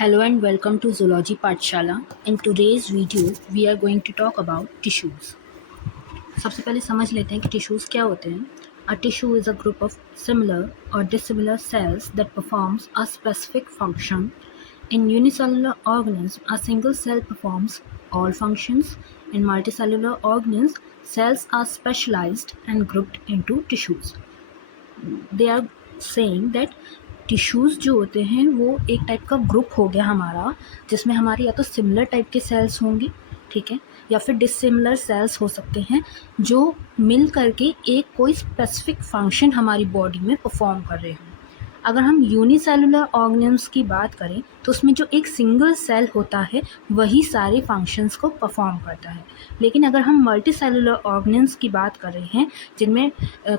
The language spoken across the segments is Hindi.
Hello and welcome to Zoology Pathshala. In today's video, we are going to talk about tissues. सबसे पहले समझ लेते हैं कि टिश्यूज़ क्या होते हैं. A tissue is a group of similar or dissimilar cells that performs a specific function. In unicellular organisms, a single cell performs all functions. In multicellular organisms, cells are specialized and grouped into tissues. They are saying that tissues जो होते हैं वो एक टाइप का ग्रुप हो गया हमारा, जिसमें हमारे या तो सिमिलर टाइप के सेल्स होंगे, ठीक है, या फिर डिसिमिलर सेल्स हो सकते हैं जो मिल करके एक कोई स्पेसिफिक फंक्शन हमारी बॉडी में परफॉर्म कर रहे हों. अगर हम यूनिसेलुलर ऑर्गेनिम्स की बात करें तो उसमें जो एक सिंगल सेल होता है वही सारे फंक्शंस को परफॉर्म करता है. लेकिन अगर हम मल्टी सेलुलर ऑर्गेनिम्स की बात कर रहे हैं जिनमें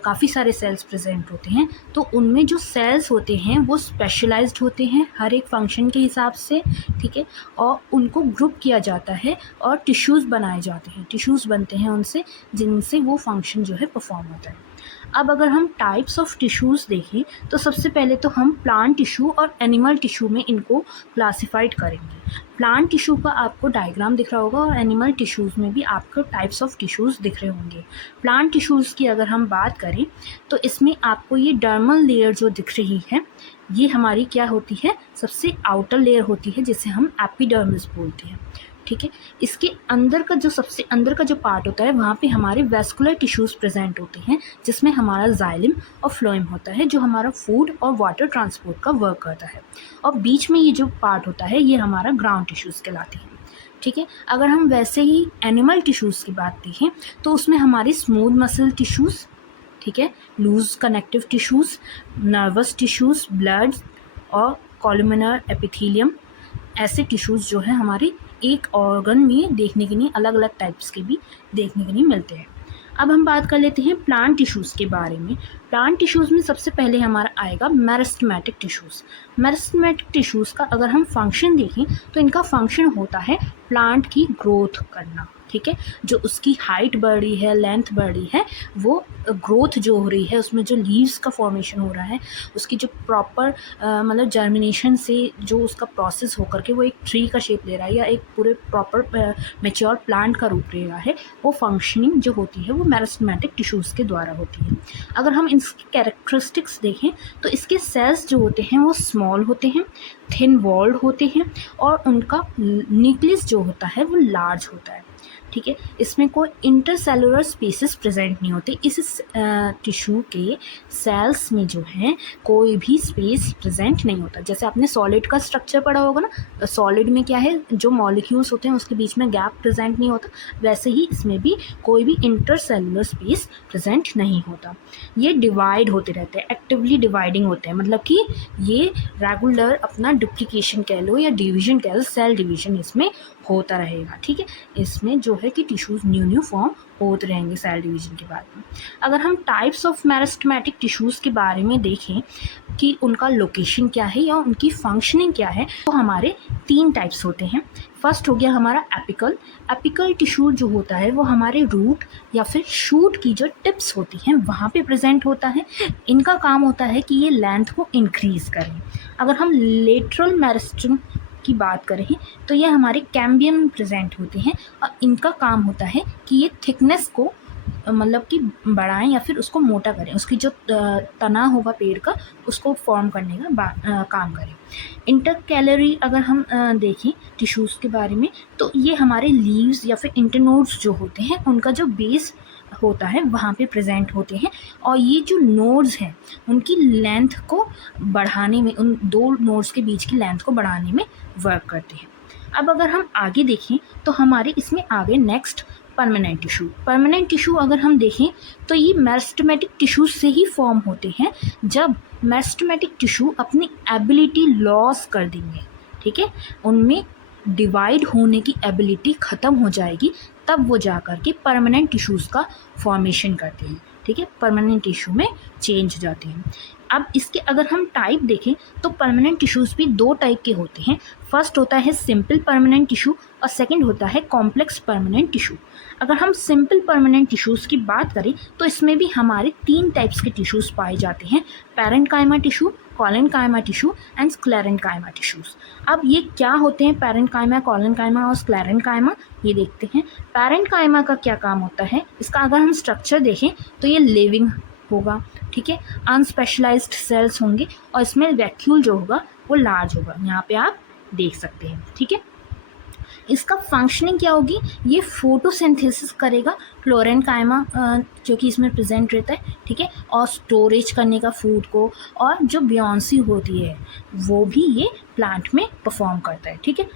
काफ़ी सारे सेल्स प्रेजेंट होते हैं, तो उनमें जो सेल्स होते हैं वो स्पेशलाइज्ड होते हैं हर एक फंक्शन के हिसाब से, ठीक है, और उनको ग्रुप किया जाता है और टिश्यूज़ बनाए जाते हैं, टिश्यूज़ बनते हैं उनसे जिनसे वो फंक्शन जो है परफॉर्म होता है. अब अगर हम टाइप्स ऑफ टिश्यूज़ देखें तो सबसे पहले तो हम प्लांट टिश्यू और एनिमल टिश्यू में इनको क्लासिफाइड करेंगे. प्लांट टिश्यू का आपको डायग्राम दिख रहा होगा और एनिमल टिश्यूज़ में भी आपको टाइप्स ऑफ टिश्यूज़ दिख रहे होंगे. प्लांट टिश्यूज़ की अगर हम बात करें तो इसमें आपको ये डर्मल लेयर जो दिख रही है ये हमारी क्या होती है, सबसे आउटर लेयर होती है जिसे हम एपिडर्मिस बोलते हैं, ठीक है. इसके अंदर का जो सबसे अंदर का जो पार्ट होता है वहाँ पे हमारे वेस्कुलर टिश्यूज़ प्रेजेंट होते हैं जिसमें हमारा जाइलम और फ्लोएम होता है जो हमारा फूड और वाटर ट्रांसपोर्ट का वर्क करता है. और बीच में ये जो पार्ट होता है ये हमारा ग्राउंड टिश्यूज़ कहलाते हैं, ठीक है. अगर हम वैसे ही एनिमल टिश्यूज़ की बात देखें तो उसमें हमारी स्मूथ मसल टिश्यूज़, ठीक है, loose connective tissues, nervous tissues, blood और कॉलुमिनर एपिथेलियम, ऐसे टिश्यूज़ जो है हमारे एक ऑर्गन में देखने के लिए अलग अलग टाइप्स के भी देखने के लिए मिलते हैं. अब हम बात कर लेते हैं प्लांट टिश्यूज़ के बारे में. प्लांट टिश्यूज़ में सबसे पहले हमारा आएगा मेरिस्टेमेटिक टिश्यूज़. मेरिस्टेमेटिक टिश्यूज़ का अगर हम फंक्शन देखें तो इनका फंक्शन होता है प्लांट की ग्रोथ करना, ठीक है. जो उसकी हाइट बढ़ रही है, लेंथ बढ़ रही है, वो ग्रोथ जो हो रही है उसमें जो लीव्स का फॉर्मेशन हो रहा है, उसकी जो प्रॉपर मतलब जर्मिनेशन से जो उसका प्रोसेस होकर के वो एक ट्री का शेप ले रहा है या एक पूरे प्रॉपर मैच्योर प्लांट का रूप ले रहा है, वो फंक्शनिंग जो होती है वो मेरिस्टेमेटिक टिश्यूज़ के द्वारा होती है. अगर हम इसकी कैरेक्टरिस्टिक्स देखें तो इसके सेल्स जो होते हैं वो स्मॉल होते हैं, थिन वॉल्ड होते हैं और उनका न्यूक्लियस जो होता है वो लार्ज होता है, ठीक है. इसमें कोई इंटरसेलुलर स्पेसेस प्रेजेंट नहीं होते. इस टिश्यू के सेल्स में जो है कोई भी स्पेस प्रेजेंट नहीं होता. जैसे आपने सॉलिड का स्ट्रक्चर पढ़ा होगा ना, सॉलिड में क्या है, जो मॉलिक्यूल्स होते हैं उसके बीच में गैप प्रेजेंट नहीं होता, वैसे ही इसमें भी कोई भी इंटरसेलुलर स्पेस प्रेजेंट नहीं होता. ये डिवाइड होते रहते हैं, एक्टिवली डिवाइडिंग होते हैं, मतलब कि ये रेगुलर अपना डुप्लीकेशन कह लो या डिवीजन कह लो, सेल डिवीजन इसमें होता रहेगा, ठीक है. इसमें जो है कि टिश्यूज़ न्यू फॉर्म होते रहेंगे सेल डिवीजन के बाद में. अगर हम टाइप्स ऑफ मेरिस्टेमेटिक टिश्यूज़ के बारे में देखें कि उनका लोकेशन क्या है या उनकी फंक्शनिंग क्या है, तो हमारे 3 टाइप्स होते हैं. फर्स्ट हो गया हमारा एपिकल. एपिकल टिश्यू जो होता है वो हमारे रूट या फिर शूट की जो टिप्स होती हैं वहाँ पे प्रेजेंट होता है. इनका काम होता है कि ये लेंथ को इंक्रीज़ करें. अगर हम लेटरल मेरिस्टेम की बात करें तो ये हमारे कैम्बियम में प्रेजेंट होते हैं और इनका काम होता है कि ये थिकनेस को मतलब कि बढ़ाएं या फिर उसको मोटा करें, उसकी जो तना होगा पेड़ का उसको फॉर्म करने का काम करें. इंटरकैलरी अगर हम देखें टिश्यूज़ के बारे में तो ये हमारे लीव्स या फिर इंटरनोड्स जो होते हैं उनका जो बेस होता है वहाँ पे प्रेजेंट होते हैं और ये जो नोड्स हैं उनकी लेंथ को बढ़ाने में, उन 2 नोड्स के बीच की लेंथ को बढ़ाने में वर्क करते हैं. अब अगर हम आगे देखें तो हमारे इसमें आगे next permanent tissue. Permanent tissue अगर हम देखें तो ये मेरिस्टेमेटिक टिश्यू से ही फॉर्म होते हैं. जब मेरिस्टेमेटिक टिश्यू अपनी एबिलिटी लॉस कर देंगे, ठीक है, उनमें डिवाइड होने की एबिलिटी ख़त्म हो जाएगी, तब वो जा कर के परमानेंट टिश्यूज़ का फॉर्मेशन करते हैं, ठीक है, परमानेंट टिश्यू में चेंज हो जाते हैं. अब इसके अगर हम टाइप देखें तो परमानेंट टिश्यूज़ भी 2 टाइप के होते हैं. फर्स्ट होता है सिंपल परमानेंट टिश्यू और सेकंड होता है कॉम्प्लेक्स परमानेंट टिश्यू. अगर हम सिंपल परमानेंट टिश्यूज़ की बात करें तो इसमें भी हमारे 3 टाइप्स के टिश्यूज़ पाए जाते हैं. Parenchyma tissue, collenchyma tissue and sclerenchyma tissues. अब ये क्या होते हैं पैरेंकाइमा, कॉलेनकाइमा और स्क्लेरेंकाइमा, ये देखते हैं। पैरेंकाइमा का क्या काम होता है, इसका अगर हम स्ट्रक्चर देखें तो ये लिविंग होगा, ठीक है, अनस्पेशलाइज्ड सेल्स होंगे और इसमें वैक्यूल जो होगा वो लार्ज होगा, यहाँ पे आप देख सकते हैं, ठीक है। इसका फंक्शनिंग क्या होगी, ये फोटोसिंथेसिस करेगा क्लोरेनकाइमा जो कि इसमें प्रेजेंट रहता है, ठीक है, और स्टोरेज करने का फूड को, और जो बियॉन्सी होती है वो भी ये प्लांट में परफॉर्म करता है, ठीक है।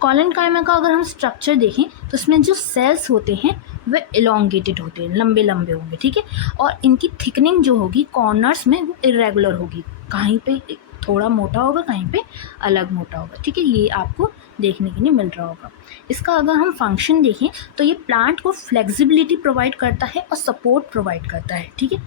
कॉलेनकाइमा का अगर हम स्ट्रक्चर देखें तो इसमें जो सेल्स होते हैं वे इलोंगेटेड होते हैं, लंबे लंबे होंगे, ठीक है, और इनकी थिकनिंग जो होगी कॉर्नर्स में वो इरेगुलर होगी, कहीं पे थोड़ा मोटा होगा, कहीं पे अलग मोटा होगा, ठीक है, ये आपको देखने के लिए मिल रहा होगा। इसका अगर हम फंक्शन देखें तो ये प्लांट को फ्लेक्सिबिलिटी प्रोवाइड करता है और सपोर्ट प्रोवाइड करता है, ठीक है।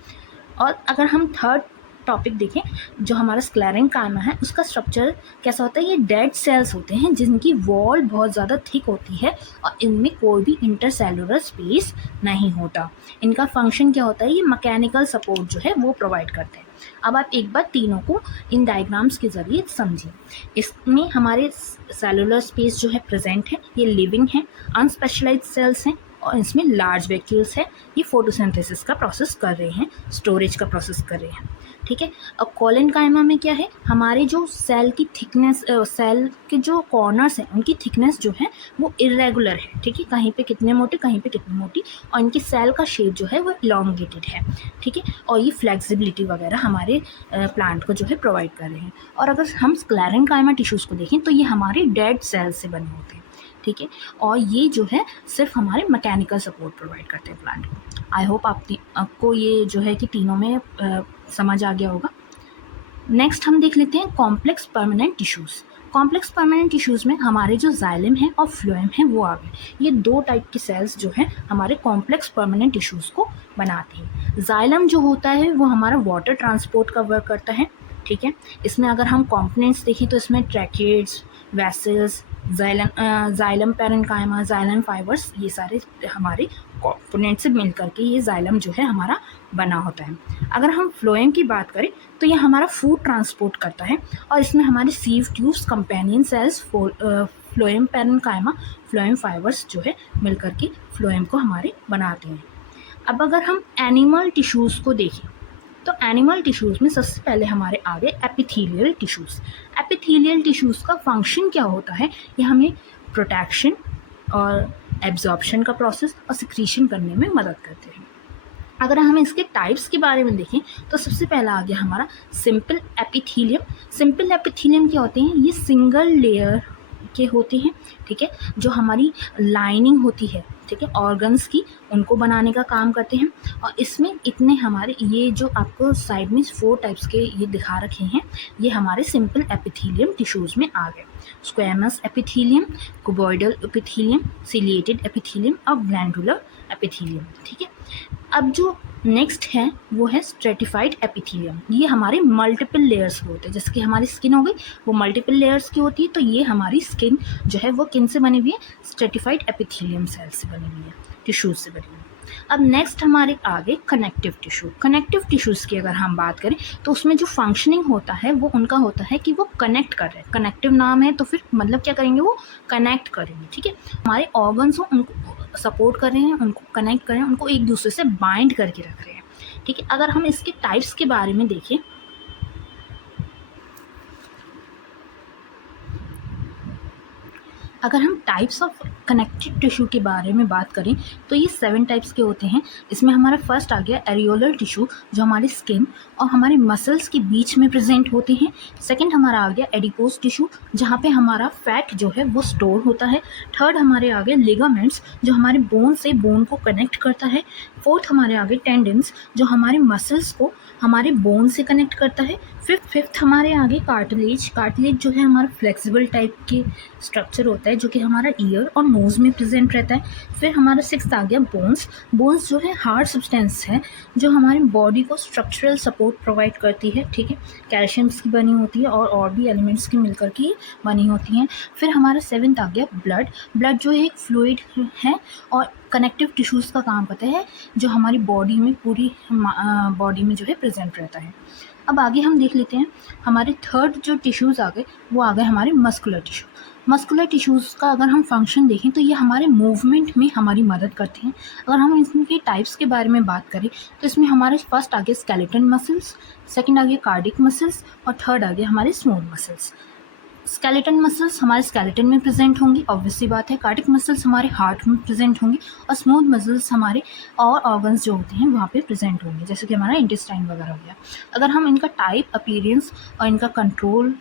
और अगर हम थर्ड टॉपिक देखें जो हमारा स्क्लेरेंकाइमा है, उसका स्ट्रक्चर कैसा होता है, ये डेड सेल्स होते हैं जिनकी वॉल बहुत ज़्यादा थिक होती है और इनमें कोई भी इंटरसेलुलर स्पेस नहीं होता। इनका फंक्शन क्या होता है, ये मैकेनिकल सपोर्ट जो है वो प्रोवाइड करते हैं। अब आप एक बार तीनों को इन डायग्राम्स के ज़रिए समझिए। इसमें हमारे सेलुलर स्पेस जो है प्रेजेंट है, ये लिविंग है, अनस्पेशलाइज्ड सेल्स हैं और इसमें लार्ज वैक्यूल्स है, ये फोटोसिंथेसिस का प्रोसेस कर रहे हैं, स्टोरेज का प्रोसेस कर रहे हैं, ठीक है। अब कॉलेनकाइमा में क्या है, हमारे जो सेल की थिकनेस, सेल के जो कॉर्नर्स हैं उनकी थिकनेस जो है वो इरेगुलर है, ठीक है, कहीं पे कितने मोटे कहीं पे कितनी मोटी, और इनकी सेल का शेप जो है वो इलोंगेटेड है, ठीक है, और ये फ्लेक्सिबिलिटी वगैरह हमारे प्लांट को जो है प्रोवाइड कर रहे हैं। और अगर हम स्क्लेरेंकाइमा टिश्यूज़ को देखें तो ये हमारे डेड सेल्स से बने होते हैं, ठीक है, और ये जो है सिर्फ हमारे मैकेनिकल सपोर्ट प्रोवाइड करते हैं प्लांट को। आई होप आपको ये जो है कि तीनों में समझ आ गया होगा। नेक्स्ट हम देख लेते हैं complex permanent tissues. Complex permanent tissues में हमारे जो जाइलम है और फ्लोएम है वो आ गए। ये दो टाइप के सेल्स जो हैं हमारे कॉम्प्लेक्स परमानेंट टिश्यूज़ को बनाते हैं। जाइलम जो होता है वो हमारा वाटर ट्रांसपोर्ट का वर्क करता है, ठीक है। इसमें अगर हम कॉम्पोनेंट्स देखें तो इसमें tracheids, vessels, xylem parenchyma, xylem fibres, ये सारे हमारे कॉम्पोनेंट से मिल करके ये जाइलम जो है हमारा बना होता है। अगर हम फ्लोएम की बात करें तो ये हमारा फूड ट्रांसपोर्ट करता है और इसमें हमारे sieve tubes, companion cells, phloem parenchyma, phloem fibres जो है मिल करके फ्लोएम को हमारे बनाते हैं। अब अगर हम एनिमल टिश्यूज़ को देखें तो एनिमल टिश्यूज़ में सबसे पहले हमारे आगे एपिथेलियल टिश्यूज़। एपिथेलियल टिश्यूज़ का फंक्शन क्या होता है, ये हमें प्रोटेक्शन और एब्जॉर्प्शन का प्रोसेस और सिक्रीशन करने में मदद करते हैं। अगर हम इसके टाइप्स के बारे में देखें तो सबसे पहला आ गया हमारा सिंपल एपिथेलियम। सिंपल एपिथेलियम क्या होते हैं, ये सिंगल लेयर के होते हैं, ठीक है, जो हमारी लाइनिंग होती है, ठीक है, ऑर्गन्स की, उनको बनाने का काम करते हैं। और इसमें इतने हमारे ये जो आपको साइड में 4 टाइप्स के ये दिखा रखे हैं, ये हमारे सिंपल एपिथेलियम टिश्यूज़ में आ गए। Squamous epithelium, cuboidal epithelium, ciliated epithelium और ग्लैंडुलर एपिथेलियम, ठीक है। अब जो नेक्स्ट है वो है स्ट्रेटिफाइड एपिथेलियम। ये हमारे मल्टीपल लेयर्स के होते हैं, जैसे कि हमारी स्किन हो गई वो मल्टीपल लेयर्स की होती है, तो ये हमारी स्किन जो है वो किन से बनी हुई है, स्ट्रेटिफाइड एपिथेलियम सेल्स से बनी हुई है, टिश्यूज से बनी हुई है। अब नेक्स्ट हमारे आगे कनेक्टिव टिश्यू। कनेक्टिव टिश्यूज़ की अगर हम बात करें तो उसमें जो फंक्शनिंग होता है वो उनका होता है कि वो कनेक्ट कर रहे हैं। कनेक्टिव नाम है तो फिर मतलब क्या करेंगे, वो कनेक्ट करेंगे, ठीक है। हमारे ऑर्गन्स हो उनको सपोर्ट कर रहे हैं, उनको कनेक्ट कर रहे हैं, उनको एक दूसरे से बाइंड करके रख रहे हैं, ठीक है। अगर हम इसके टाइप्स के बारे में देखें अगर हम टाइप्स ऑफ कनेक्टिव टिश्यू के बारे में बात करें तो ये 7 टाइप्स के होते हैं। इसमें हमारा फर्स्ट आ गया एरियोलर टिश्यू, जो हमारी स्किन और हमारे मसल्स के बीच में प्रेजेंट होते हैं। सेकंड हमारा आ गया एडिपोज टिश्यू, जहाँ पे हमारा फैट जो है वो स्टोर होता है। थर्ड हमारे आ गए लिगामेंट्स, जो हमारे बोन से बोन को कनेक्ट करता है। फोर्थ हमारे आगे टेंडन्स, जो हमारे मसल्स को हमारे बोन से कनेक्ट करता है। फिफ्थ हमारे आगे कार्टिलेज। कार्टिलेज जो है हमारा फ्लेक्सिबल टाइप के स्ट्रक्चर होता है, जो कि हमारा ईयर और नोज़ में प्रेजेंट रहता है। फिर हमारा सिक्स्थ आ गया बोन्स। बोन्स जो है हार्ड सब्सटेंस है, जो हमारी बॉडी को स्ट्रक्चरल सपोर्ट प्रोवाइड करती है, ठीक है। कैल्शियम्स की बनी होती है और भी एलिमेंट्स की मिलकर की बनी होती हैं। फिर हमारा सेवेंथ आ गया ब्लड। ब्लड जो एक फ्लूइड है और कनेक्टिव टिश्यूज़ का काम करता है, जो हमारी बॉडी में पूरी बॉडी में जो है प्रेजेंट रहता है। अब आगे हम देख लेते हैं हमारे थर्ड जो टिश्यूज़ आ गए वो आ गए हमारे मस्कुलर टिश्यू। मस्कुलर टिश्यूज़ का अगर हम फंक्शन देखें तो ये हमारे मूवमेंट में हमारी मदद करते हैं। अगर हम इनके टाइप्स के बारे में बात करें तो इसमें हमारे फर्स्ट आ गए स्केलेटन मसल्स, सेकंड आ गए कार्डिक मसल्स और थर्ड आ गए हमारे स्मूथ मसल्स। स्केलेटन मसल्स हमारे स्केलेटन में प्रेजेंट होंगी, ऑब्वियस सी बात है। कार्डिक मसल्स हमारे हार्ट में प्रेजेंट होंगी और स्मूथ मसल्स हमारे और ऑर्गन्स जो होते हैं वहाँ पे प्रेजेंट होंगे, जैसे कि हमारा इंटेस्टाइन वगैरह हो गया। अगर हम इनका टाइप, अपीयरेंस और इनका कंट्रोल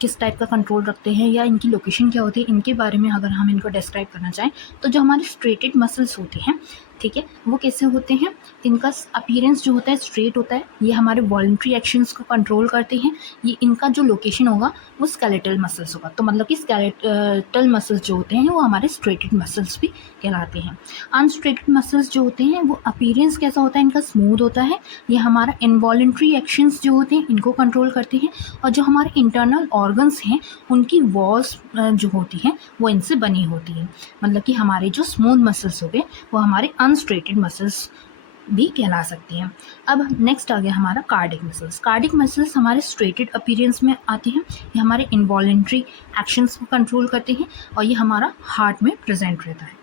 किस टाइप का कंट्रोल रखते हैं या इनकी लोकेशन क्या होती है, इनके बारे में अगर हम इनको डिस्क्राइब करना चाहें तो जो हमारे स्ट्रेटेड मसल्स होते हैं, ठीक है, वो कैसे होते हैं, इनका अपीयरेंस जो होता है स्ट्रेट होता है, ये हमारे वॉलंटरी एक्शंस को कंट्रोल करते हैं। ये इनका जो लोकेशन होगा वो स्केलेटल मसल्स होगा, तो मतलब कि स्केलेटल मसल्स जो होते हैं वो हमारे स्ट्रेटेड मसल्स भी कहलाते हैं। अनस्ट्रेटेड मसल्स जो होते हैं वो अपीयरेंस कैसा होता है, इनका स्मूथ होता है। ये हमारा इनवॉलंटरी एक्शंस जो होते हैं इनको कंट्रोल करते हैं और जो हमारे इंटरनल ऑर्गन्स हैं उनकी वॉल्स जो होती हैं वो इनसे बनी होती हैं। मतलब कि हमारे जो स्मूथ मसल्स हो गए वो हमारे अनस्ट्रेटेड मसल्स भी कहला सकती हैं। अब नेक्स्ट आ गया हमारा कार्डिक मसल्स। कार्डिक मसल्स हमारे स्ट्रेटेड अपीयरेंस में आते हैं, ये हमारे इनवॉलंटरी एक्शंस को कंट्रोल करते हैं और ये हमारा हार्ट में प्रेजेंट रहता है।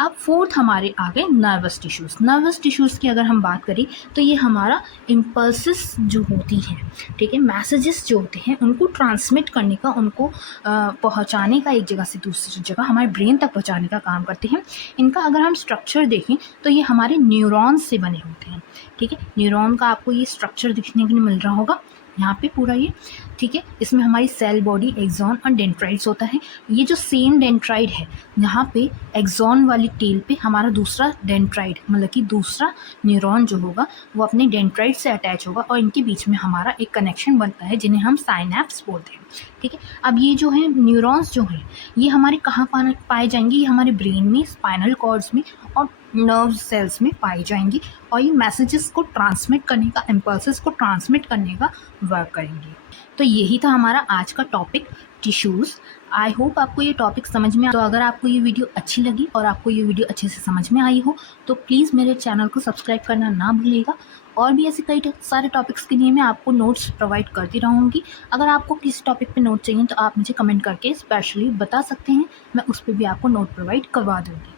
अब फोर्थ हमारे आ गए नर्वस टिश्यूज़। नर्वस टिश्यूज़ की अगर हम बात करें तो ये हमारा इम्पल्सिस जो होती हैं, ठीक है, मैसेजेस जो होते हैं उनको ट्रांसमिट करने का, उनको पहुंचाने का एक जगह से दूसरी जगह हमारे ब्रेन तक पहुंचाने का काम करते हैं। इनका अगर हम स्ट्रक्चर देखें तो ये हमारे न्यूरॉन्स से बने होते हैं, ठीक है। न्यूरॉन का आपको ये स्ट्रक्चर दिखने को मिल रहा होगा यहाँ पे पूरा ये, ठीक है। इसमें हमारी सेल बॉडी, एक्सॉन और डेंड्राइट्स होता है। ये जो सेम डेंड्राइट है, यहाँ पे एक्सॉन वाली टेल पे हमारा दूसरा डेंड्राइट, मतलब कि दूसरा न्यूरॉन जो होगा वो अपने डेंड्राइट से अटैच होगा और इनके बीच में हमारा एक कनेक्शन बनता है जिन्हें हम साइनैप्स बोलते हैं, ठीक है। अब ये जो है न्यूरॉन्स जो हैं ये हमारे कहाँ पाए जाएंगे, ये हमारे ब्रेन में, स्पाइनल कॉर्ड्स में और नर्व सेल्स में पाई जाएंगी और ये मैसेजेस को ट्रांसमिट करने का, इम्पल्सेस को ट्रांसमिट करने का वर्क करेंगे। तो यही था हमारा आज का टॉपिक, टिश्यूज़। आई होप आपको ये टॉपिक समझ में तो अगर आपको ये वीडियो अच्छी लगी और आपको ये वीडियो अच्छे से समझ में आई हो तो प्लीज़ मेरे चैनल को सब्सक्राइब करना ना भूलिएगा। और भी ऐसे कई सारे टॉपिक्स के लिए मैं आपको नोट्स प्रोवाइड करती रहूँगी। अगर आपको किसी टॉपिक पे नोट चाहिए तो आप मुझे कमेंट करके स्पेशली बता सकते हैं, मैं उस पर भी आपको नोट प्रोवाइड करवा दूँगी।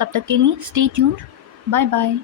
तब तक के लिए स्टे ट्यून्ड, बाय बाय।